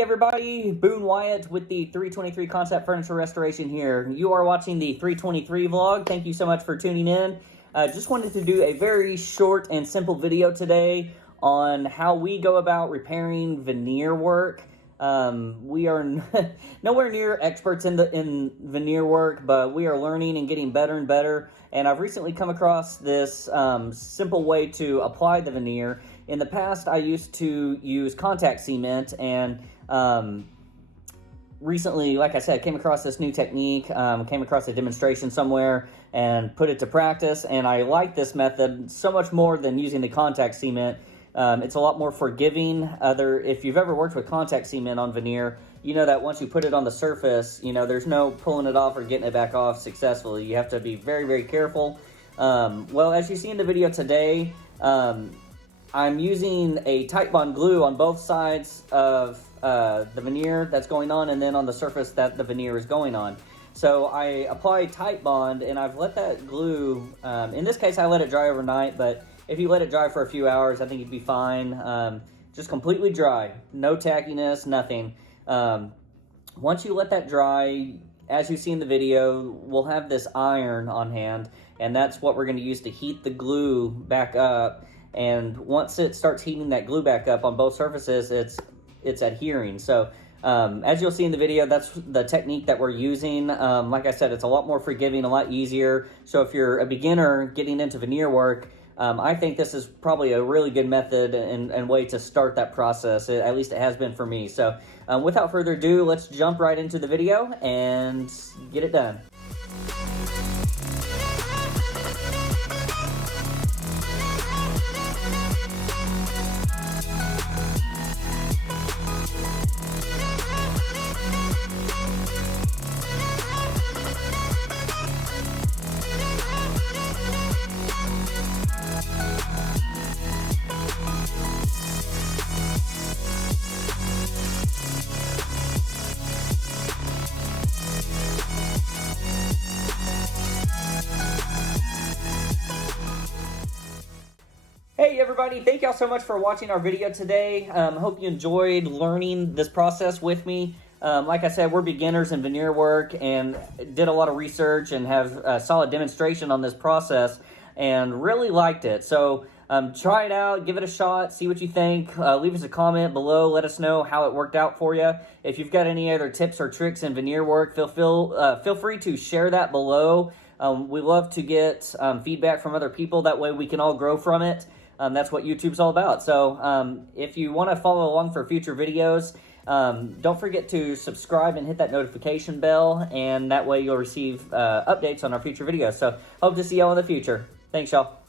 Hey everybody, Boone Wyatt with the 323 Concept Furniture Restoration here. You are watching the 323 vlog. Thank you so much for tuning in. Just wanted to do a very short and simple video today on how we go about repairing veneer work. We are nowhere near experts in veneer work, but we are learning and getting better and better. And I've recently come across this simple way to apply the veneer. In the past, I used to use contact cement, and recently, like I said, came across this new technique, came across a demonstration somewhere and put it to practice, and I like this method so much more than using the contact cement. It's a lot more forgiving. If you've ever worked with contact cement on veneer, you know that once you put it on the surface, there's no pulling it off or getting it back off successfully. You have to be very, very careful. Well, as you see in the video today, I'm using a Titebond glue on both sides of the veneer that's going on, and then on the surface that the veneer is going on. So I apply Titebond, and I've let that glue, in this case I let it dry overnight, but if you let it dry for a few hours, I think you'd be fine. Just completely dry, no tackiness, nothing. Once you let that dry, as you see in the video, we'll have this iron on hand, and that's what we're going to use to heat the glue back up. And once it starts heating that glue back up on both surfaces, it's adhering. So as you'll see in the video, that's the technique that we're using. Like I said, it's a lot more forgiving, a lot easier. So if you're a beginner getting into veneer work, I think this is probably a really good method and way to start that process. At least it has been for me. So without further ado, let's jump right into the video and get it done. Hey everybody, thank y'all so much for watching our video today. Hope you enjoyed learning this process with me. Like I said, we're beginners in veneer work and did a lot of research and have a solid demonstration on this process and really liked it. So try it out, give it a shot, see what you think. Leave us a comment below, let us know how it worked out for you. If you've got any other tips or tricks in veneer work, feel free to share that below. We love to get feedback from other people, that way we can all grow from it. That's what YouTube's all about. So if you want to follow along for future videos, don't forget to subscribe and hit that notification bell, and that way you'll receive updates on our future videos. So hope to see y'all in the future. Thanks, y'all.